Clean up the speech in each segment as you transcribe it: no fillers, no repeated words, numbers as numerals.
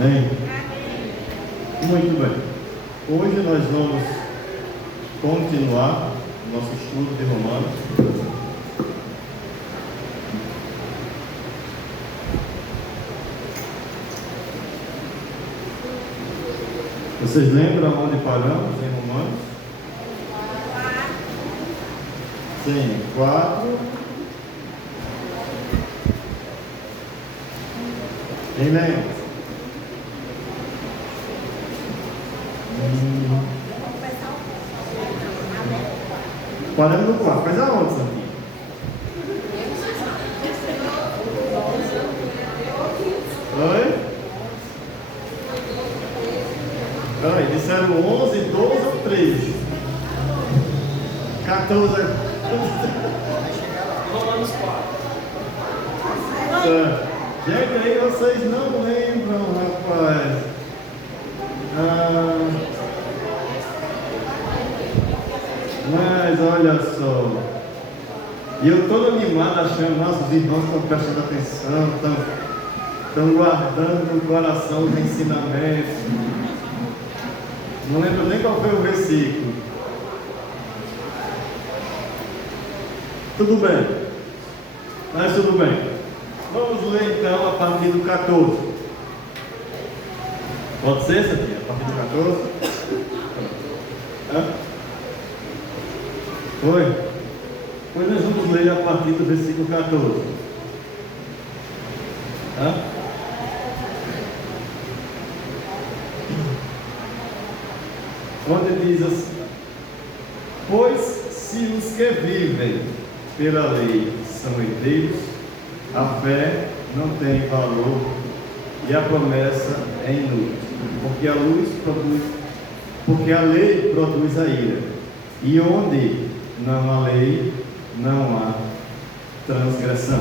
Amém? Muito bem. Hoje nós vamos continuar nosso estudo de Romanos. Vocês lembram onde paramos em Romanos? Sim, 4. Quem lembra? Paramos no 4. Mas aonde, Santinho? Oi? Peraí, disseram 11, 12 ou 13? 14. Romanos 4. Gente, aí vocês não lembram, rapaz. Mas olha só. E eu todo animado achando, nossa, os irmãos estão prestando atenção, estão guardando no coração os ensinamentos. Não lembro nem qual foi o versículo. Tudo bem. Mas tudo bem. Vamos ler então a partir do 14. Pode ser, Santinha? A partir do 14? Oi? Pois nós vamos ler a partir do versículo 14. Onde diz assim: pois se os que vivem pela lei são herdeiros, a fé não tem valor e a promessa é inútil, porque a lei produz a ira, e onde não há lei, não há transgressão.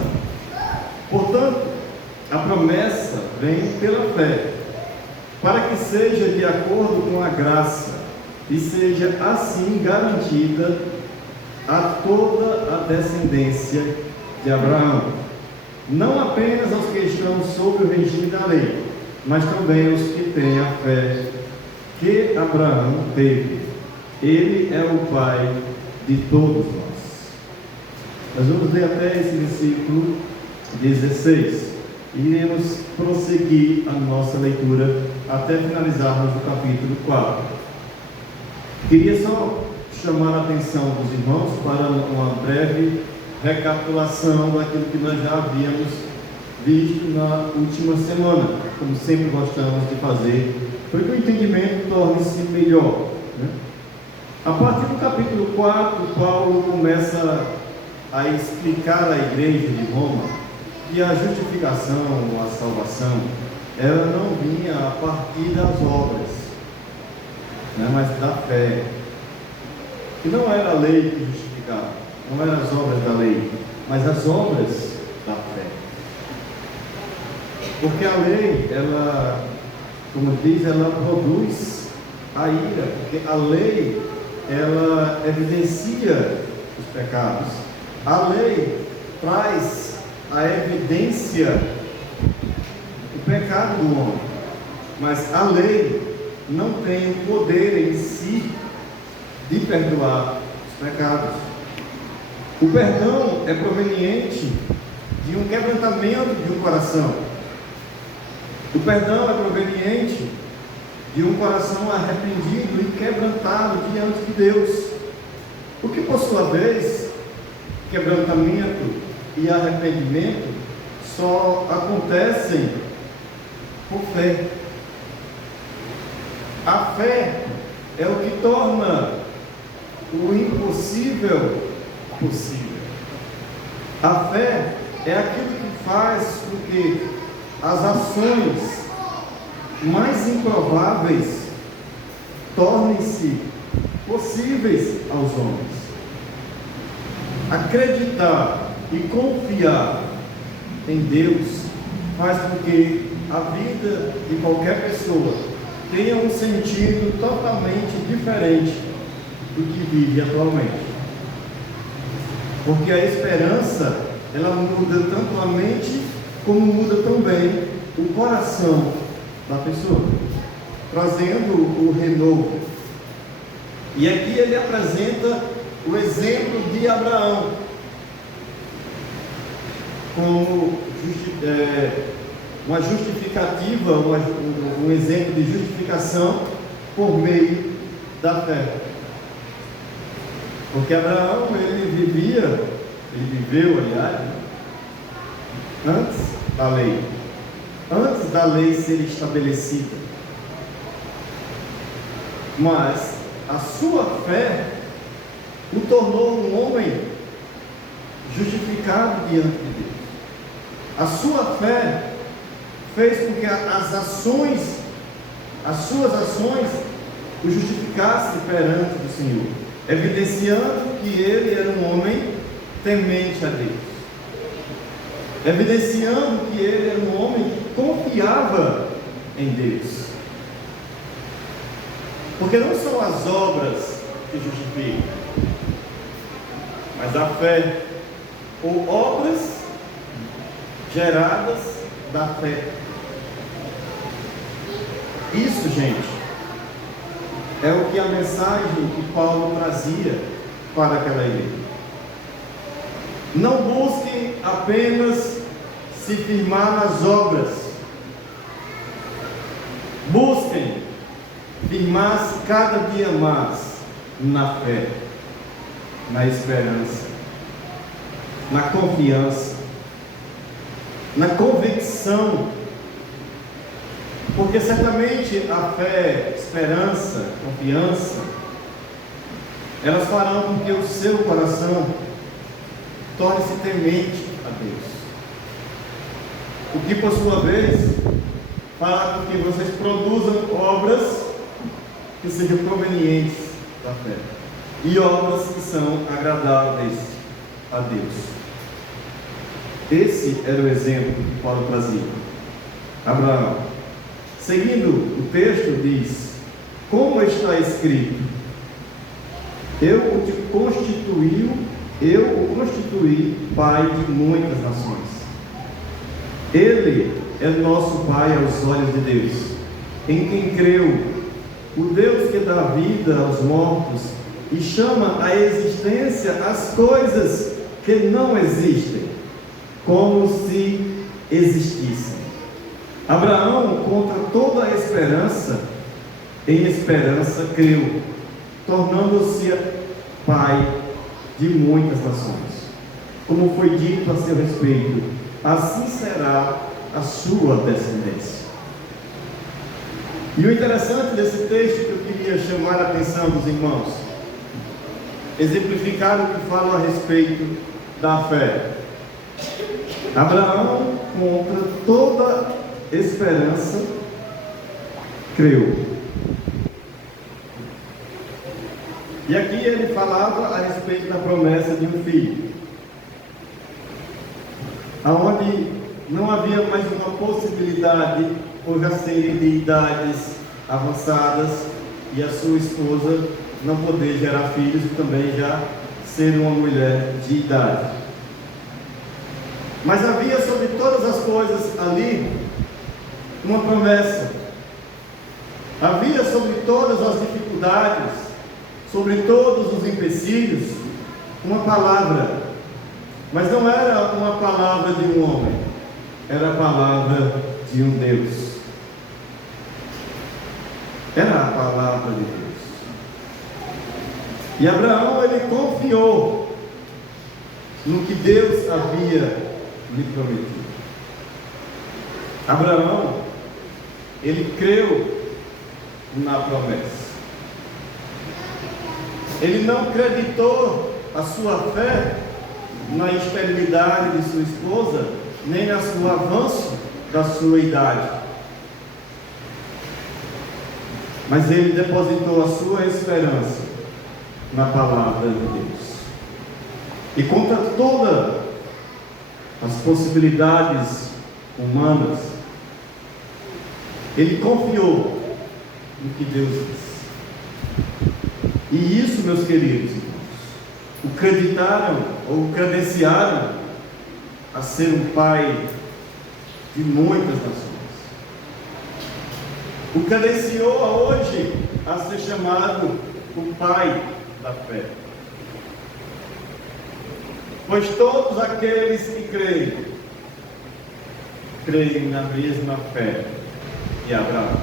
Portanto, a promessa vem pela fé, para que seja de acordo com a graça e seja assim garantida a toda a descendência de Abraão, não apenas aos que estão sob o regime da lei, mas também aos que têm a fé que Abraão teve. Ele é o pai de todos nós. Nós vamos ler até esse versículo 16 e iremos prosseguir a nossa leitura até finalizarmos o capítulo 4. Queria só chamar a atenção dos irmãos para uma breve recapitulação daquilo que nós já havíamos visto na última semana, como sempre gostamos de fazer, para que o entendimento torne-se melhor, né? A partir do capítulo 4, Paulo começa a explicar à igreja de Roma que a justificação, a salvação, ela não vinha a partir das obras, né, mas da fé. Que não era a lei que justificava, não eram as obras da lei, mas as obras da fé. Porque a lei, ela, como diz, ela produz a ira, porque a lei, ela evidencia os pecados. A lei traz a evidência do pecado do homem, mas a lei não tem o poder em si de perdoar os pecados. O perdão é proveniente de um quebrantamento de um coração. O perdão é proveniente de um coração arrependido e quebrantado diante de Deus. O que, por sua vez, quebrantamento e arrependimento só acontecem por fé. A fé é o que torna o impossível possível. A fé é aquilo que faz com que as ações mais improváveis tornem-se possíveis aos homens. Acreditar e confiar em Deus faz com que a vida de qualquer pessoa tenha um sentido totalmente diferente do que vive atualmente. Porque a esperança, ela muda tanto a mente, como muda também o coração da pessoa, trazendo o renovo. E aqui ele apresenta o exemplo de Abraão como uma justificativa, um exemplo de justificação por meio da fé. Porque Abraão, ele viveu, aliás, antes da lei ser estabelecida. Mas a sua fé o tornou um homem justificado diante de Deus. A sua fé fez com que as suas ações o justificassem perante o Senhor, evidenciando que ele era um homem temente a Deus, evidenciando que ele era um homem que confiava em Deus. Porque não são as obras que justificam, mas a fé, ou obras geradas da fé. Isso, gente, é o que a mensagem que Paulo trazia para aquela igreja. Não busquem apenas se firmar nas obras, busquem firmar-se cada dia mais na fé, na esperança, na confiança, na convicção, porque certamente a fé, esperança, confiança, elas farão com que o seu coração torne-se temente a Deus, o que por sua vez fará com que vocês produzam obras que sejam provenientes da fé, e obras que são agradáveis a Deus. Esse era o exemplo que Paulo trazia. Abraão. Seguindo o texto diz: como está escrito, eu o constituí pai de muitas nações. Ele é nosso pai aos olhos de Deus, em quem creu, o Deus que dá vida aos mortos e chama à existência as coisas que não existem, como se existissem. Abraão, contra toda a esperança, em esperança creu, tornando-se pai de muitas nações. Como foi dito a seu respeito, assim será a sua descendência. E o interessante desse texto que eu queria chamar a atenção dos irmãos, exemplificar o que fala a respeito da fé. Abraão, contra toda esperança, creu. E aqui ele falava a respeito da promessa de um filho, aonde não havia mais uma possibilidade, por já serem de idades avançadas e a sua esposa não poder gerar filhos e também já ser uma mulher de idade. Mas havia sobre todas as coisas ali uma promessa. Havia sobre todas as dificuldades, sobre todos os empecilhos, uma palavra. Mas não era uma palavra de um homem, era a palavra de um Deus. Era a palavra de Deus. E Abraão, ele confiou no que Deus havia lhe prometido. Abraão, ele creu na promessa. Ele não acreditou a sua fé na esterilidade de sua esposa, nem no avanço da sua idade. Mas ele depositou a sua esperança na palavra de Deus. E contra todas as possibilidades humanas, ele confiou no que Deus disse. E isso, meus queridos irmãos, o acreditaram ou credenciaram a ser um pai de muitas nações. o credenciou hoje a ser chamado o pai da fé. Pois todos aqueles que creem na mesma fé de Abraão.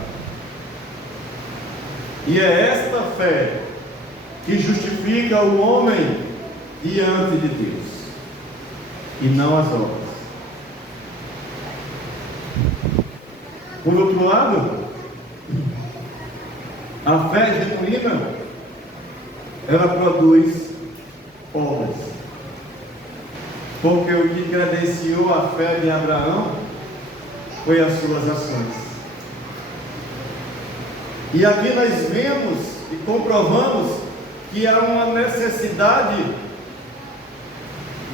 E é esta fé que justifica o homem diante de Deus, e não as obras. Por outro lado, a fé genuína, ela produz obras. Porque o que credenciou a fé de Abraão foi as suas ações. E aqui nós vemos e comprovamos que há uma necessidade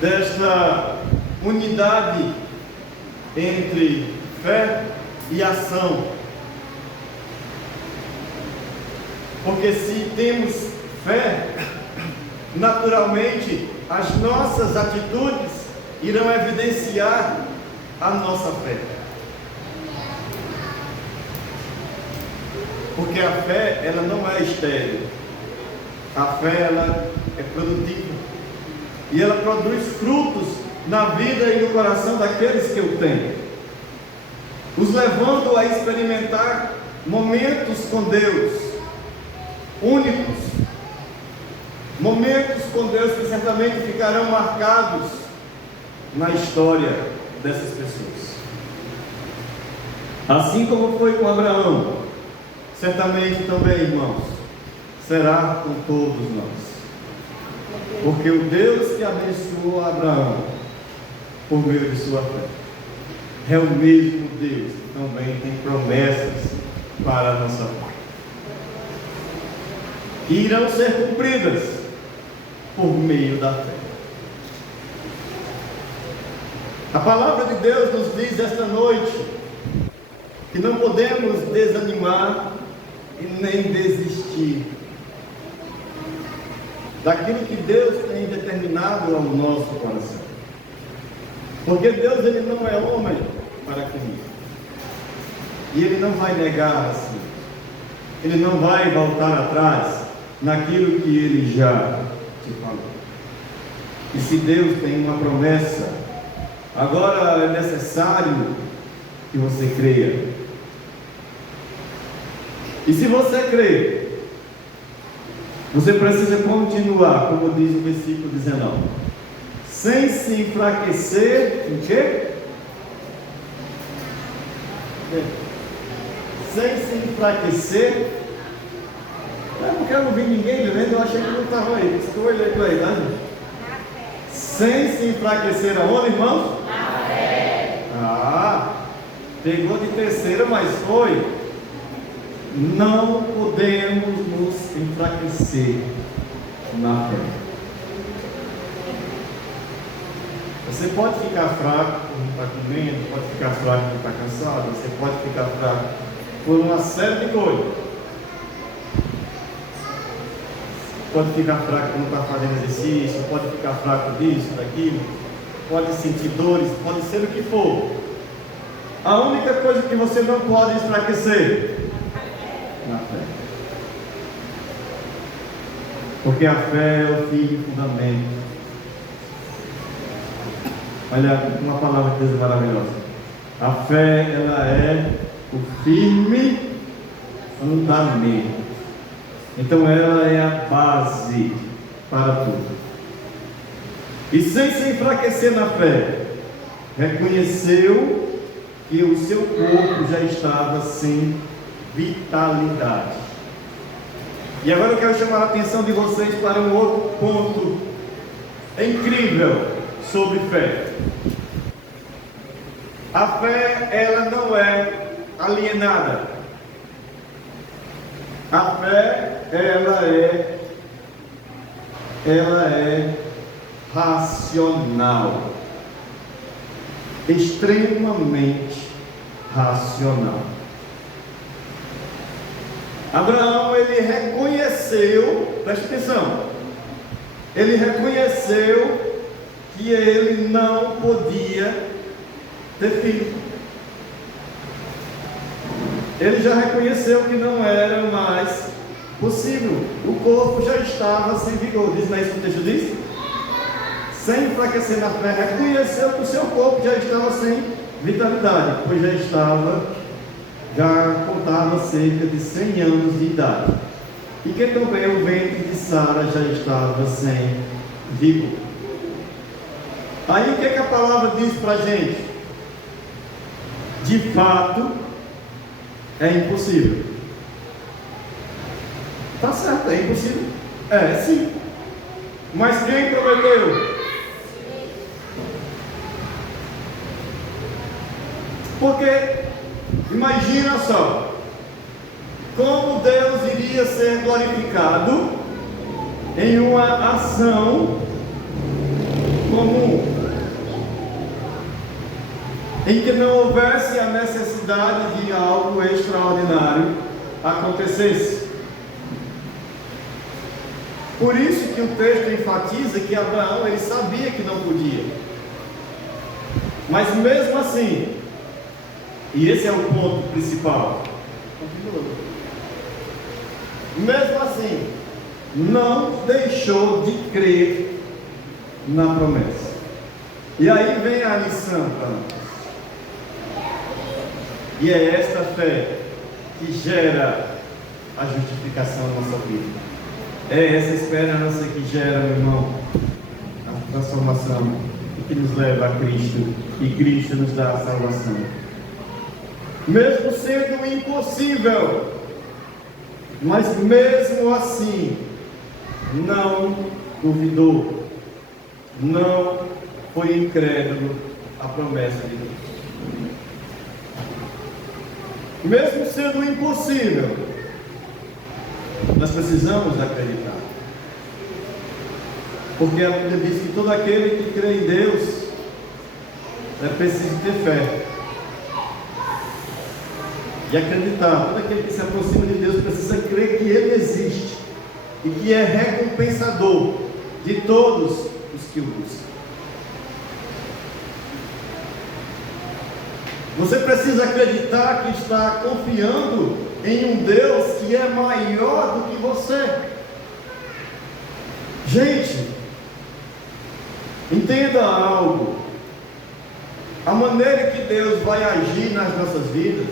desta unidade entre fé e ação. Porque se temos fé, naturalmente as nossas atitudes irão evidenciar a nossa fé. Porque a fé, ela não é estéril. A fé, ela é produtiva. E ela produz frutos na vida e no coração daqueles que o têm, os levando a experimentar momentos com Deus únicos, momentos com Deus que certamente ficarão marcados na história dessas pessoas. Assim como foi com Abraão, certamente também, irmãos, será com todos nós. Porque o Deus que abençoou Abraão por meio de sua fé é o mesmo Deus que também tem promessas para a nossa fé, que irão ser cumpridas por meio da fé. A palavra de Deus nos diz esta noite que não podemos desanimar e nem desistir daquilo que Deus tem determinado ao nosso coração. Porque Deus, ele não é homem para comigo, e ele não vai negar assim, ele não vai voltar atrás naquilo que ele já te falou. E se Deus tem uma promessa, agora é necessário que você creia. E se você crê, você precisa continuar, como diz o versículo 19, sem se enfraquecer. Em quê? Sem se enfraquecer. Eu não quero ouvir ninguém lendo, eu achei que não estava aí. Estou olhando aí, tá? Sem se enfraquecer aonde, irmãos? Na fé. Pegou de terceira, mas foi. Não podemos nos enfraquecer na fé. Você pode ficar fraco por não estar comendo, pode ficar fraco por não estar cansado, você pode ficar fraco por uma série de coisas. Pode ficar fraco por não estar fazendo exercício, pode ficar fraco disso, daquilo, pode sentir dores, pode ser o que for. A única coisa que você não pode enfraquecer na fé. Porque a fé é o firme fundamento. Olha, uma palavra que Deus é maravilhosa. A fé, ela é o firme fundamento. Então ela é a base para tudo. E sem se enfraquecer na fé, reconheceu que o seu corpo já estava sem vitalidade. E agora eu quero chamar a atenção de vocês para um outro ponto incrível sobre fé. A fé, ela não é alienada. A fé, ela é racional, extremamente racional. Abraão, ele reconheceu, preste atenção, ele reconheceu que ele não podia ter filho. ele já reconheceu que não era mais possível. O corpo já estava sem vigor. Diz, não é isso que o texto diz? Sem enfraquecer na fé, reconheceu que o seu corpo já estava sem vitalidade, pois já contava cerca de 100 anos de idade. E que também o ventre de Sara já estava sem vigor. Aí o que a palavra diz para a gente? De fato, é impossível. Tá certo, é impossível. É, sim. Mas quem prometeu? Porque, imagina só, como Deus iria ser glorificado em uma ação comum, em que não houvesse a necessidade de algo extraordinário acontecesse. Por isso que o texto enfatiza que Abraão, ele sabia que não podia, mas mesmo assim, e esse é o ponto principal, mesmo assim, não deixou de crer na promessa. E aí vem a lição para nós. E é esta fé que gera a justificação da nossa vida. É essa esperança que gera, meu irmão, a transformação e que nos leva a Cristo, e Cristo nos dá a salvação. Mesmo sendo impossível, mas mesmo assim, não duvidou, não foi incrédulo à promessa de Deus. Mesmo sendo impossível, nós precisamos acreditar, porque a Bíblia diz que todo aquele que crê em Deus é preciso ter fé e acreditar. Todo aquele que se aproxima de Deus precisa crer que Ele existe e que é recompensador de todos os que o buscam. Você precisa acreditar que está confiando em um Deus que é maior do que você. Gente, entenda algo. A maneira que Deus vai agir nas nossas vidas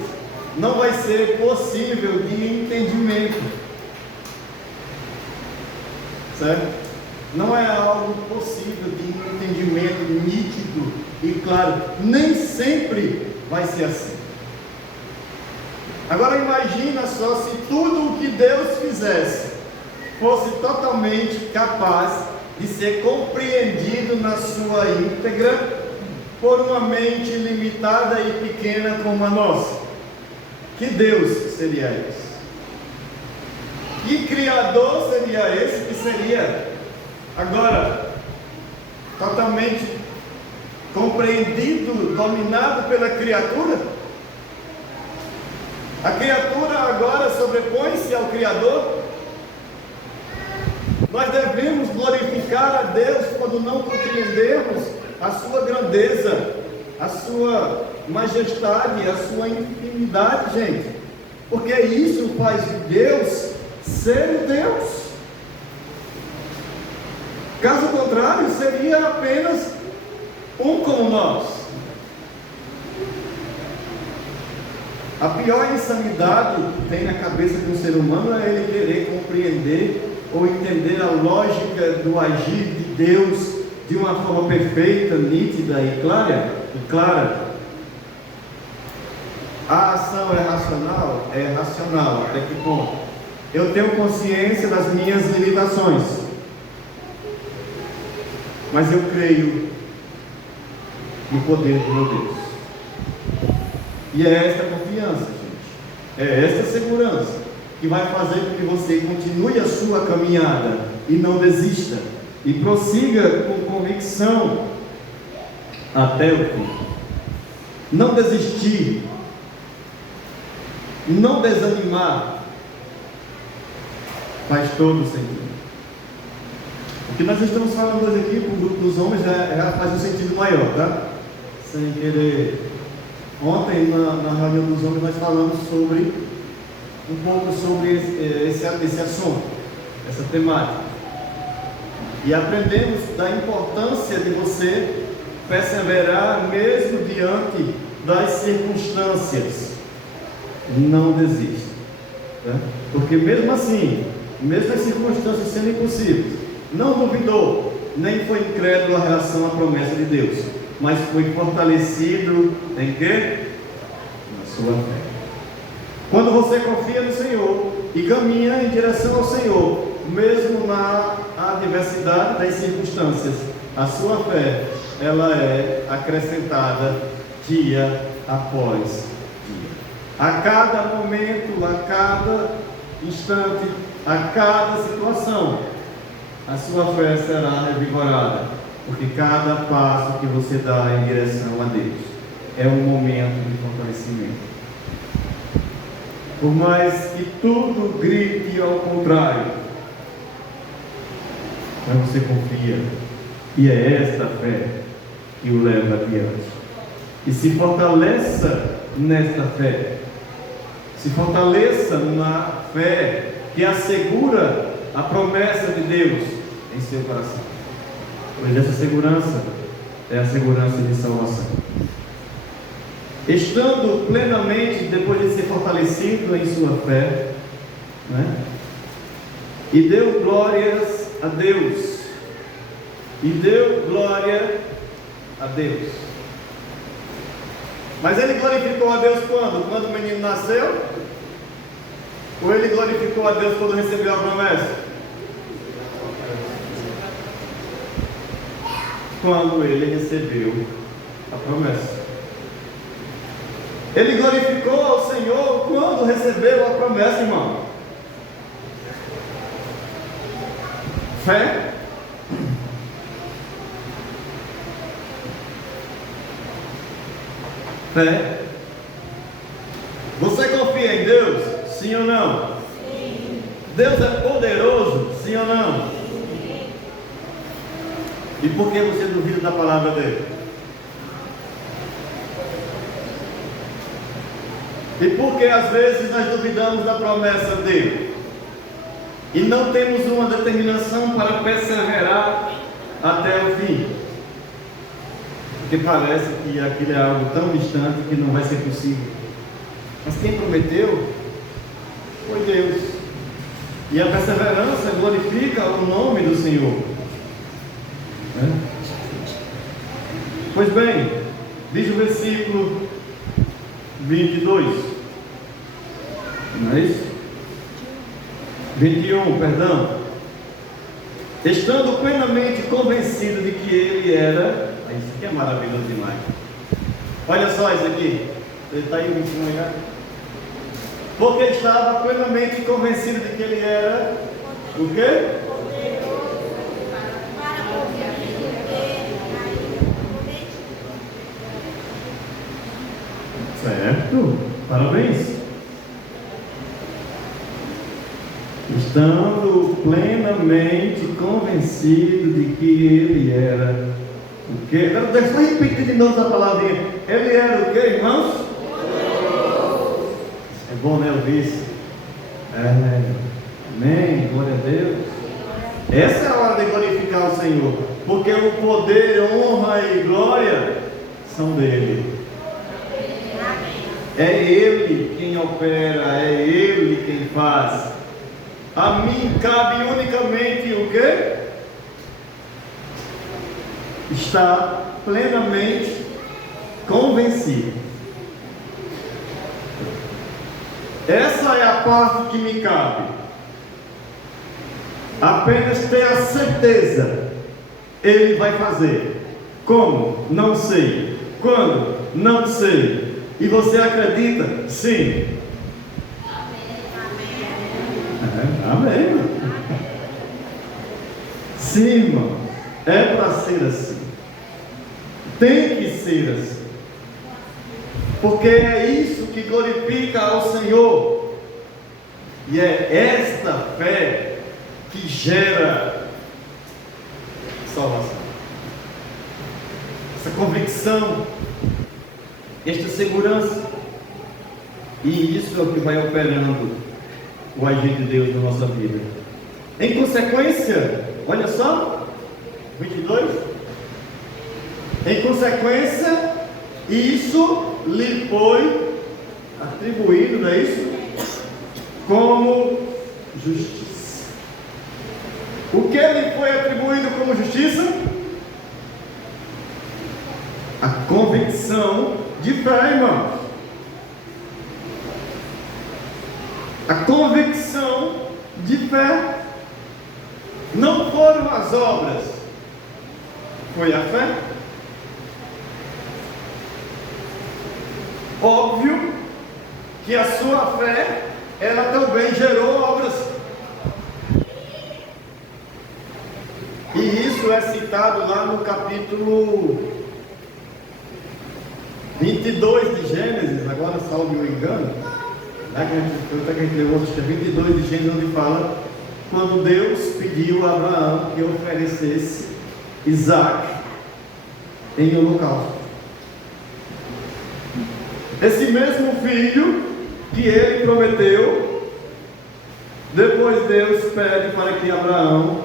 não vai ser possível de entendimento, certo? Não é algo possível de entendimento nítido e claro. Nem sempre vai ser assim. Agora imagina só se tudo o que Deus fizesse fosse totalmente capaz de ser compreendido na sua íntegra por uma mente limitada e pequena como a nossa. Que Deus seria esse? Que Criador seria esse que seria agora totalmente compreendido, dominado pela criatura? A criatura agora sobrepõe-se ao Criador. Nós devemos glorificar a Deus quando não compreendemos a sua grandeza, a sua majestade, a sua infinidade, gente, porque isso faz de Deus ser Deus. Caso contrário, seria apenas um como nós. A pior insanidade que tem na cabeça de um ser humano é ele querer compreender ou entender a lógica do agir de Deus de uma forma perfeita, nítida e clara. A ação é racional? É racional. Até que ponto? Eu tenho consciência das minhas limitações, mas eu creio no poder do meu Deus. E é esta confiança, gente, é esta segurança que vai fazer com que você continue a sua caminhada e não desista, e prossiga com convicção até o fim. Não desistir, não desanimar, faz todo sentido. O que nós estamos falando hoje aqui para o grupo dos homens já faz um sentido maior, tá? Sem querer Ontem, na reunião dos homens, nós falamos um pouco sobre esse assunto, essa temática. E aprendemos da importância de você perseverar mesmo diante das circunstâncias. Não desista. Né? Porque mesmo assim, mesmo as circunstâncias sendo impossíveis, não duvidou, nem foi incrédulo em relação à promessa de Deus, mas foi fortalecido em quê? Na sua fé. Quando você confia no Senhor e caminha em direção ao Senhor, mesmo na adversidade das circunstâncias, a sua fé, ela é acrescentada dia após dia. A cada momento, a cada instante, a cada situação, a sua fé será revigorada, porque cada passo que você dá em direção a Deus é um momento de fortalecimento. Por mais que tudo grite ao contrário, mas você confia, e é esta fé que o leva adiante. E se fortaleça nesta fé, se fortaleça na fé que assegura a promessa de Deus em seu coração, pois essa segurança é a segurança de salvação. Estando plenamente, depois de ser fortalecido em sua fé, né? E deu glórias a Deus, e deu glória a Deus. Mas ele glorificou a Deus quando? Quando o menino nasceu? Ou ele glorificou a Deus quando recebeu a promessa? Quando ele recebeu a promessa. Ele glorificou ao Senhor quando recebeu a promessa, irmão. Fé. Fé. Você confia em Deus? Sim ou não? Sim. Deus é poderoso? Sim ou não? Sim. E por que você duvida da palavra dele? E por que às vezes nós duvidamos da promessa dele? E não temos uma determinação para perseverar até o fim? Porque parece que aquilo é algo tão distante que não vai ser possível. Mas quem prometeu foi Deus. E a perseverança glorifica o nome do Senhor. Né? Pois bem, diz o versículo 22. Não é isso? 21, perdão. Estando plenamente convencido de que ele era. Isso aqui é maravilhoso demais. Olha só isso aqui. Ele está aí o 21 aí, né? Porque estava plenamente convencido de que ele era o quê? Certo? Parabéns. Estando plenamente convencido de que ele era o quê? Deixa eu repetir de novo essa palavrinha. Ele era o quê, irmãos? É bom, né, ouvir isso? Amém, glória a Deus. Essa é a hora de glorificar o Senhor, porque o poder, honra e glória são dele. É Ele quem opera, é Ele quem faz. A mim cabe unicamente o quê? Está plenamente convencido. Essa é a parte que me cabe. Apenas ter a certeza. Ele vai fazer. Como? Não sei. Quando? Não sei. E você acredita? Sim. Amém. Sim, irmão. É para ser assim. Tem que ser assim. Porque é isso que glorifica ao Senhor. E é esta fé que gera salvação. Essa convicção esta segurança. E isso é o que vai operando o agir de Deus na nossa vida. Em consequência, olha só, 22. Em consequência, isso lhe foi atribuído, não é isso? Como justiça. O que lhe foi atribuído como justiça? A convicção de fé, irmãos. A convicção de fé. Não foram as obras, foi a fé. Óbvio que a sua fé, ela também gerou obras. E isso é citado lá no capítulo 22 de Gênesis, agora salvo o engano. Eu tenho que ler outro, que é 22 de Gênesis, onde fala quando Deus pediu a Abraão que oferecesse Isaac em holocausto. Esse mesmo filho que ele prometeu, depois Deus pede para que Abraão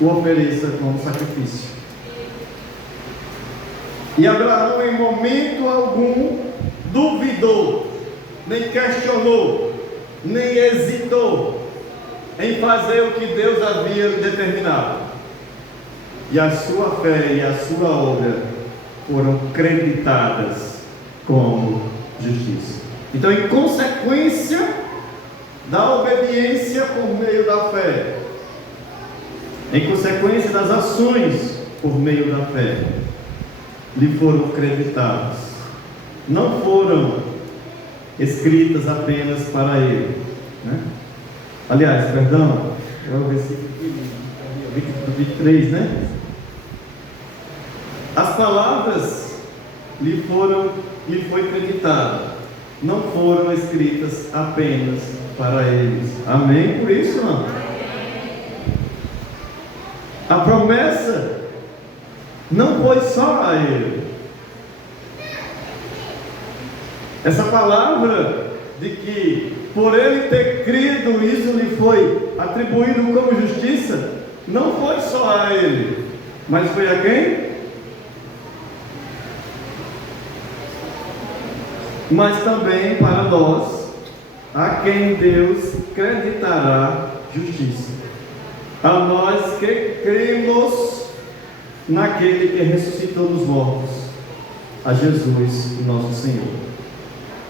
o ofereça como sacrifício. E Abraão, em momento algum, duvidou, nem questionou, nem hesitou em fazer o que Deus havia determinado. E a sua fé e a sua obra foram creditadas como justiça. Então, em consequência da obediência por meio da fé, em consequência das ações por meio da fé, lhe foram creditadas. Não foram escritas apenas para ele, né? Aliás, perdão, é o versículo 23, né? As palavras lhe foi creditada, não foram escritas apenas para eles. Amém? Por isso, não? A promessa não foi só a ele. Essa palavra de que por ele ter crido, isso lhe foi atribuído como justiça, não foi só a ele, mas foi a quem? Mas também para nós, a quem Deus creditará justiça. A nós que cremos naquele que ressuscitou dos mortos, a Jesus, nosso Senhor.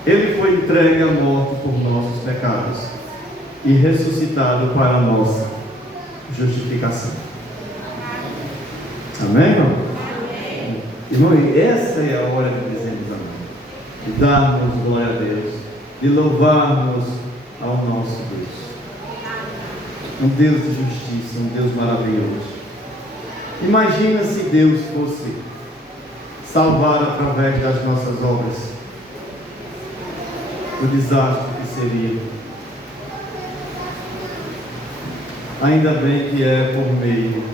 Ele foi entregue à morte por nossos pecados e ressuscitado para a nossa justificação. Amém, irmão? Amém. Irmão, essa é a hora de dizermos amém, de darmos glória a Deus, de louvarmos ao nosso Deus. Um Deus de justiça, um Deus maravilhoso. Imagina se Deus fosse salvar através das nossas obras. O desastre que seria. Ainda bem que é por meio,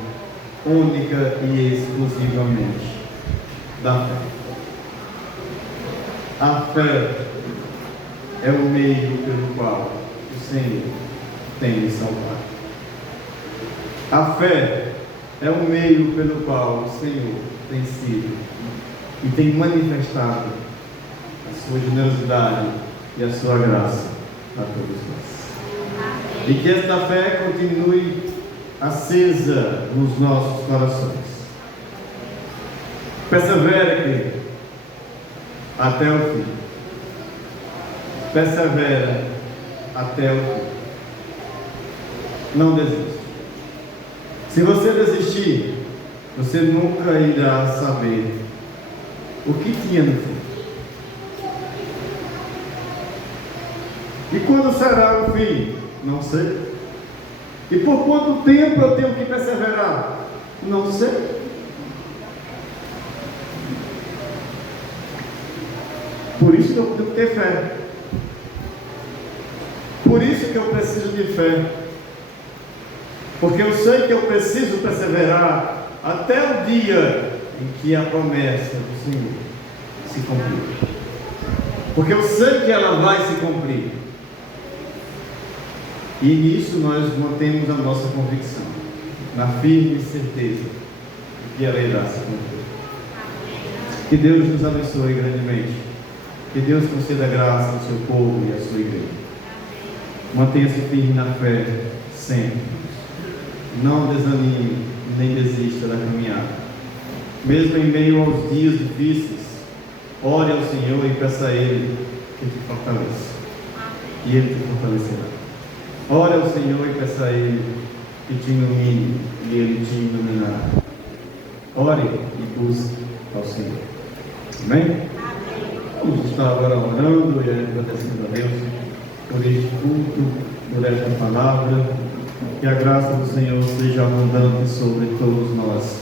única e exclusivamente, da fé. A fé é o meio pelo qual o Senhor tem me salvado. A fé é o meio pelo qual o Senhor tem sido e tem manifestado a sua generosidade e a sua graça a todos nós. E que esta fé continue acesa nos nossos corações. Persevere, querido, até o fim. Persevera até o fim. Não desista. Se você desistir, você nunca irá saber o que tinha no fim. E quando será o fim? Não sei. E por quanto tempo eu tenho que perseverar? Não sei. Por isso que eu tenho que ter fé. Por isso que eu preciso de fé. Porque eu sei que eu preciso perseverar até o dia em que a promessa do Senhor se cumprir. Porque eu sei que ela vai se cumprir. E nisso nós mantemos a nossa convicção, na firme certeza de que ela irá se cumprir. Que Deus nos abençoe grandemente. Que Deus conceda graça ao seu povo e à sua igreja. Mantenha-se firme na fé sempre. Não desanime nem desista da caminhada. Mesmo em meio aos dias difíceis, ore ao Senhor e peça a Ele que te fortaleça. E Ele te fortalecerá. Ore ao Senhor e peça a Ele que te ilumine, e Ele te iluminará. Ore e busque ao Senhor. Amém? Vamos estar agora orando e agradecendo a Deus por este culto, por esta palavra. Que a graça do Senhor seja abundante sobre todos nós.